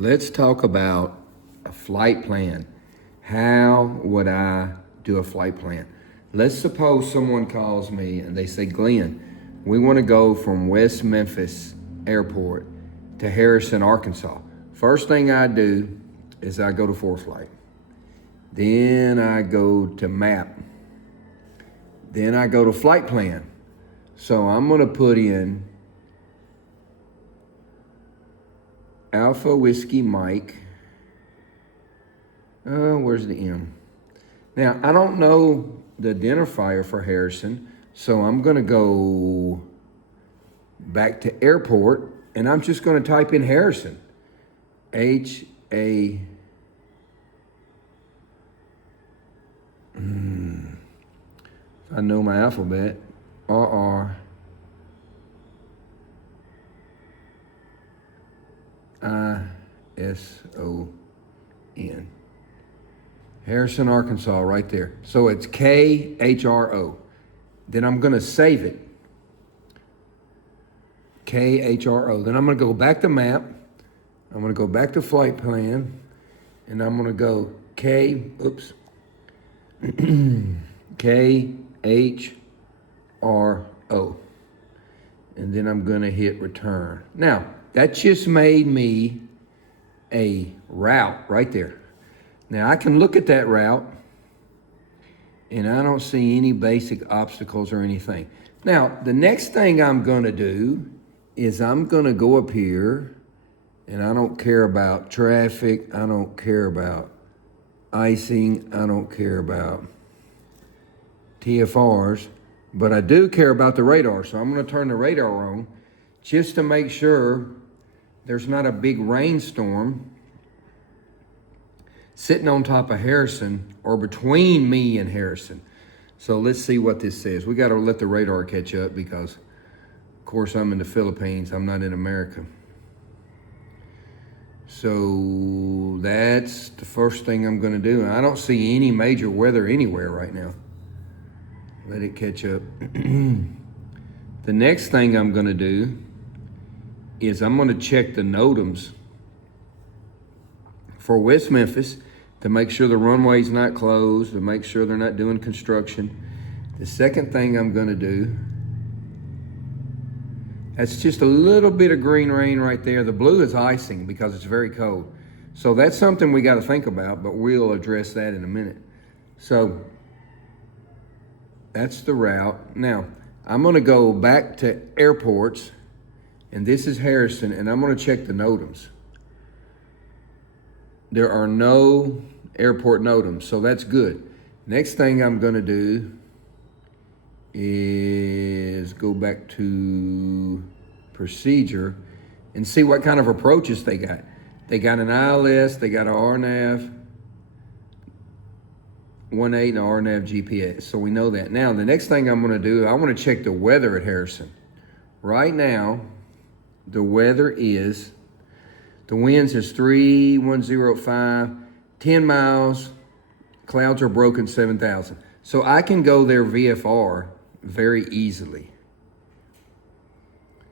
Let's talk about a flight plan. How would I do a flight plan? Let's suppose someone calls me and they say, Glenn, we want to go from West Memphis Airport to Harrison, Arkansas. First thing I do is I go to ForeFlight. Then I go to map. Then I go to flight plan. So I'm going to put in Alpha Whiskey Mike. Where's the M? Now, I don't know the identifier for Harrison, so I'm going to go back to airport, and I'm just going to type in Harrison. H-A... I know my alphabet. R-R-I-S-O-N. Harrison, Arkansas, right there. So it's K-H-R-O. Then I'm going to save it. K-H-R-O. Then I'm going to go back to map. I'm going to go back to flight plan. And I'm going to go K-H-R-O. And then I'm going to hit return. Now, that just made me a route right there. Now, I can look at that route, and I don't see any basic obstacles or anything. Now, the next thing I'm going to do is I'm going to go up here, and I don't care about traffic. I don't care about icing. I don't care about TFRs, but I do care about the radar. So I'm going to turn the radar on just to make sure there's not a big rainstorm sitting on top of Harrison or between me and Harrison. So let's see what this says. We got to let the radar catch up because, of course, I'm in the Philippines. I'm not in America. So that's the first thing I'm going to do. I don't see any major weather anywhere right now. Let it catch up. The next thing I'm going to do is I'm going to check the NOTAMs for West Memphis to make sure the runway's not closed, to make sure they're not doing construction. The second thing I'm going to do, that's just a little bit of green rain right there. The blue is icing because it's very cold. So that's something we got to think about, but we'll address that in a minute. So that's the route. Now, I'm going to go back to airports, and this is Harrison, and I'm going to check the NOTAMs. There are no airport NOTAMs, so that's good. Next thing I'm going to do is go back to procedure and see what kind of approaches they got. They got an ILS, they got an RNAV 18 and RNAV GPS, so we know that. Now, the next thing I'm going to do, I want to check the weather at Harrison. Right now, the weather is, the winds is 3105, 10 miles, clouds are broken 7,000. So I can go there VFR very easily.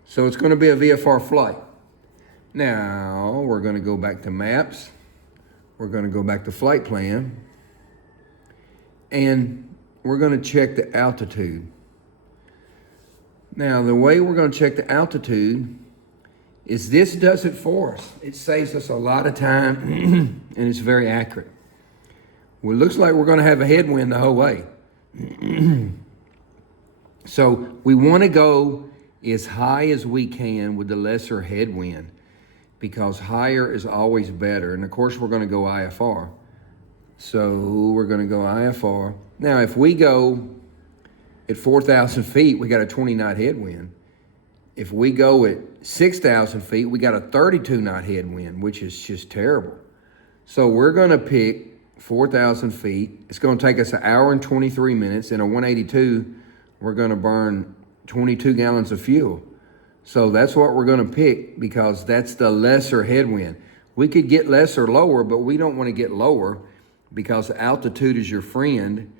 So it's going to be a VFR flight. Now, we're going to go back to maps. We're going to go back to flight plan. And we're going to check the altitude. Now, the way we're going to check the altitude is this does it for us. It saves us a lot of time, and it's very accurate. Well, it looks like we're going to have a headwind the whole way. So we want to go as high as we can with the lesser headwind because higher is always better. And, of course, we're going to go IFR. So we're going to go IFR. Now, if we go at 4,000 feet, we got a 20-knot headwind. If we go at 6,000 feet, we got a 32-knot headwind, which is just terrible. So we're going to pick 4,000 feet. It's going to take us 1 hour and 23 minutes. In a 182, we're going to burn 22 gallons of fuel. So that's what we're going to pick because that's the lesser headwind. We could get less or lower, but we don't want to get lower because altitude is your friend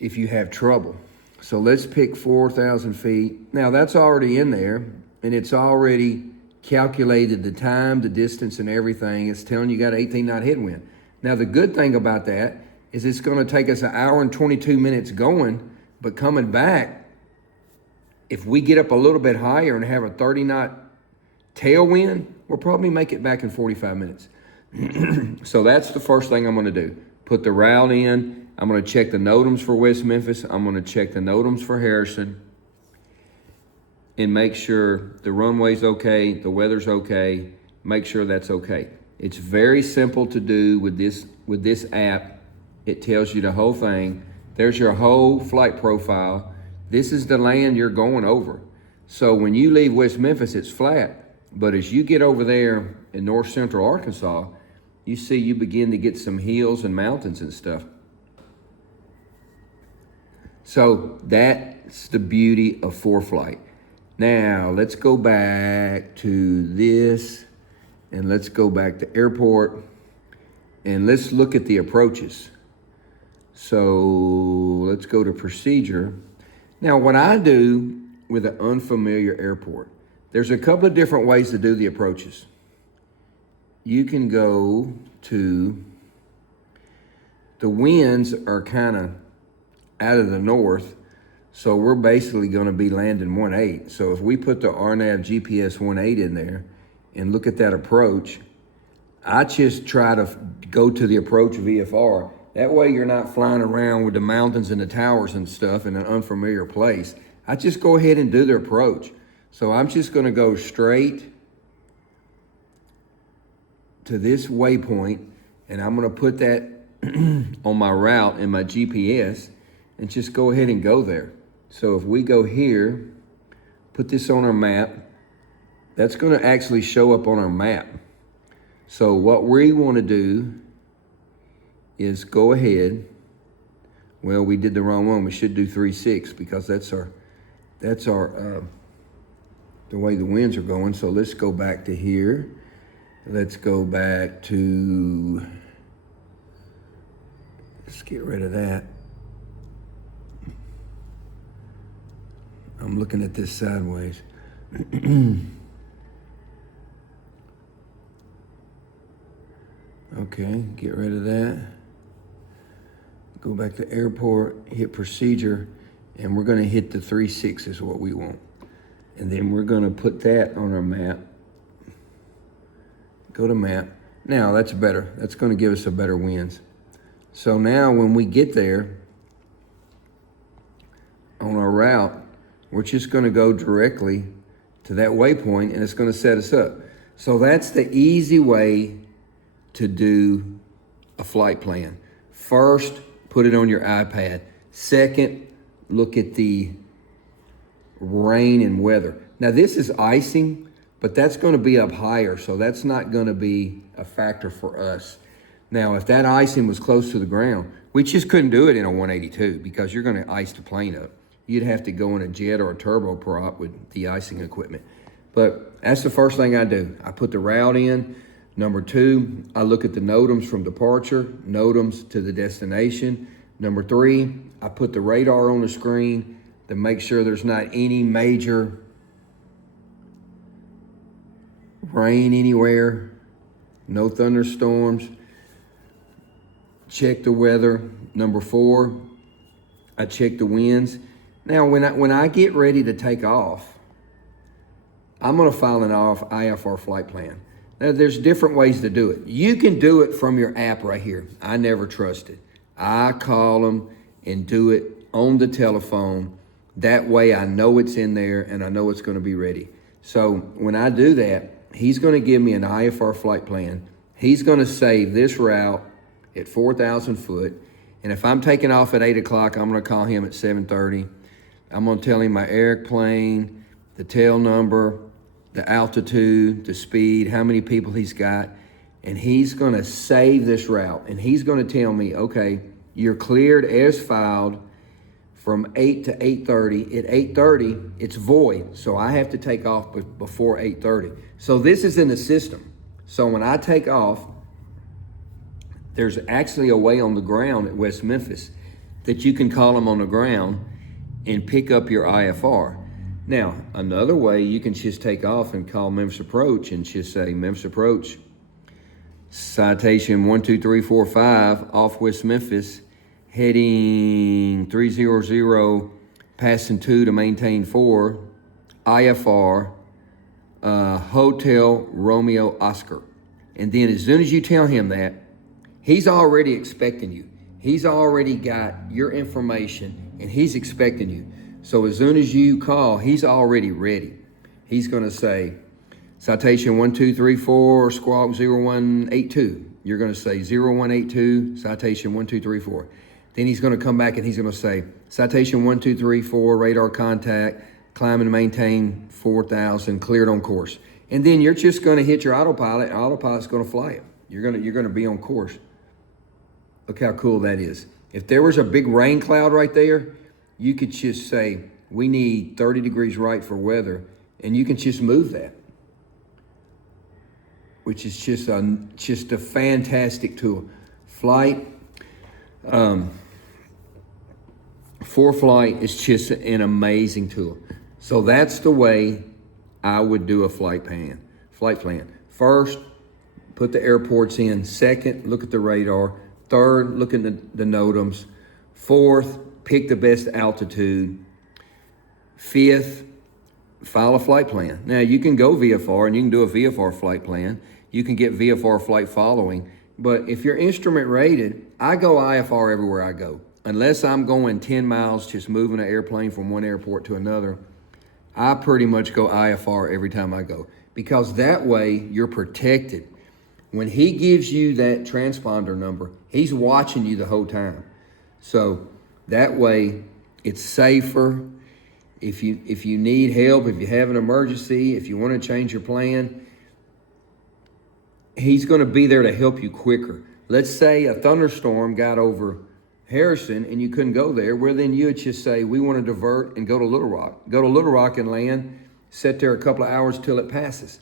if you have trouble. So let's pick 4,000 feet. Now that's already in there and it's already calculated the time, the distance, and everything. It's telling you got an 18 knot headwind. Now, the good thing about that is it's going to take us 1 hour and 22 minutes going, but coming back, if we get up a little bit higher and have a 30 knot tailwind, we'll probably make it back in 45 minutes. So that's the first thing I'm going to do. Put the route in. I'm going to check the NOTAMs for West Memphis. I'm going to check the NOTAMs for Harrison and make sure the runway's okay, the weather's okay, make sure that's okay. It's very simple to do with this app. It tells you the whole thing. There's your whole flight profile. This is the land you're going over. So when you leave West Memphis, it's flat. But as you get over there in north central Arkansas, you see you begin to get some hills and mountains and stuff. So that's the beauty of ForeFlight. Now let's go back to this and let's go back to airport and let's look at the approaches. So let's go to procedure. Now what I do with an unfamiliar airport, there's a couple of different ways to do the approaches. You can go to, the winds are kind of out of the north, so we're basically going to be landing 1-8. So if we put the RNAV GPS 1-8 in there and look at that approach, I just try to go to the approach VFR. That way you're not flying around with the mountains and the towers and stuff in an unfamiliar place. I just go ahead and do the approach. So I'm just going to go straight to this waypoint, and I'm going to put that on my route in my GPS and just go ahead and go there. So if we go here, put this on our map, that's going to actually show up on our map. So what we want to do is go ahead. Well, we did the wrong one. We should do 3-6 because that's our the way the winds are going. So let's go back to here. Let's go back to, let's get rid of that. I'm looking at this sideways. Okay, get rid of that. Go back to airport, hit procedure, and we're gonna hit the 3-6 is what we want. And then we're gonna put that on our map. Go to map. Now that's better. That's gonna give us a better winds. So now when we get there on our route, we're just gonna go directly to that waypoint and it's gonna set us up. So that's the easy way to do a flight plan. First, put it on your iPad. Second, look at the rain and weather. Now this is icing, but that's gonna be up higher, so that's not gonna be a factor for us. Now, if that icing was close to the ground, we just couldn't do it in a 182 because you're gonna ice the plane up. You'd have to go in a jet or a turboprop with the icing equipment. But that's the first thing I do. I put the route in. Number 2, I look at the NOTAMs from departure, NOTAMs to the destination. Number 3, I put the radar on the screen to make sure there's not any major rain anywhere, no thunderstorms. Check the weather. Number 4, I check the winds. Now, when I get ready to take off, I'm gonna file an IFR flight plan. Now, there's different ways to do it. You can do it from your app right here. I never trust it. I call them and do it on the telephone. That way I know it's in there and I know it's gonna be ready. So when I do that, he's gonna give me an IFR flight plan. He's gonna save this route at 4,000 foot. And if I'm taking off at 8 o'clock, I'm gonna call him at 7:30. I'm gonna tell him my airplane, the tail number, the altitude, the speed, how many people he's got, and he's gonna save this route. And he's gonna tell me, okay, you're cleared as filed from 8 to 8:30. At 8:30, it's void, so I have to take off before 8:30. So this is in the system. So when I take off, there's actually a way on the ground at West Memphis that you can call them on the ground and pick up your IFR. Now, another way, you can just take off and call Memphis Approach and just say, Memphis Approach, citation 12345 off West Memphis, heading 300, passing 2 to maintain 4, IFR, Hotel Romeo Oscar. And then as soon as you tell him that, he's already expecting you. He's already got your information and he's expecting you. So as soon as you call, he's already ready. He's going to say, citation 1234, squawk 0182. You're going to say 0182, citation 1234. Then he's going to come back and he's going to say, citation 1234, radar contact, climb and maintain 4,000, cleared on course. And then you're just going to hit your autopilot, and autopilot's going to fly it. You're going to be on course. Look how cool that is. If there was a big rain cloud right there, you could just say, we need 30 degrees right for weather, and you can just move that, which is just a fantastic tool. Flight, for flight is just an amazing tool. So that's the way I would do a flight plan. First, put the airports in. Second, look at the radar. Third, look at the NOTAMs. Fourth, pick the best altitude. Fifth, file a flight plan. Now, you can go VFR and you can do a VFR flight plan. You can get VFR flight following. But if you're instrument rated, I go IFR everywhere I go. Unless I'm going 10 miles, just moving an airplane from one airport to another, I pretty much go IFR every time I go. Because that way, you're protected. When he gives you that transponder number, he's watching you the whole time. So that way, it's safer. If you need help, if you have an emergency, if you want to change your plan, he's going to be there to help you quicker. Let's say a thunderstorm got over Harrison and you couldn't go there. Well, then you would just say, we want to divert and go to Little Rock. Go to Little Rock and land, sit there a couple of hours till it passes.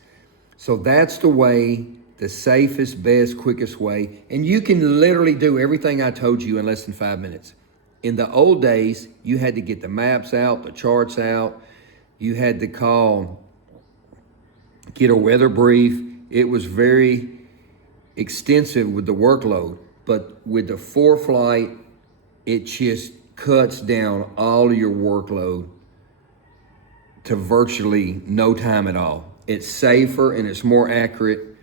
So that's the way, the safest, best, quickest way. And you can literally do everything I told you in less than 5 minutes. In the old days, you had to get the maps out, the charts out. You had to get a weather brief. It was very extensive with the workload. But with the ForeFlight, it just cuts down all of your workload to virtually no time at all. It's safer and it's more accurate.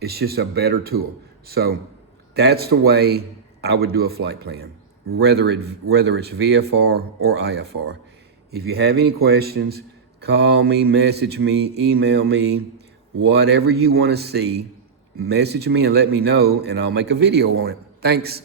It's just a better tool. So that's the way I would do a flight plan, whether it's VFR or IFR. If you have any questions, call me, message me, email me, whatever you want to see, message me and let me know, and I'll make a video on it. Thanks.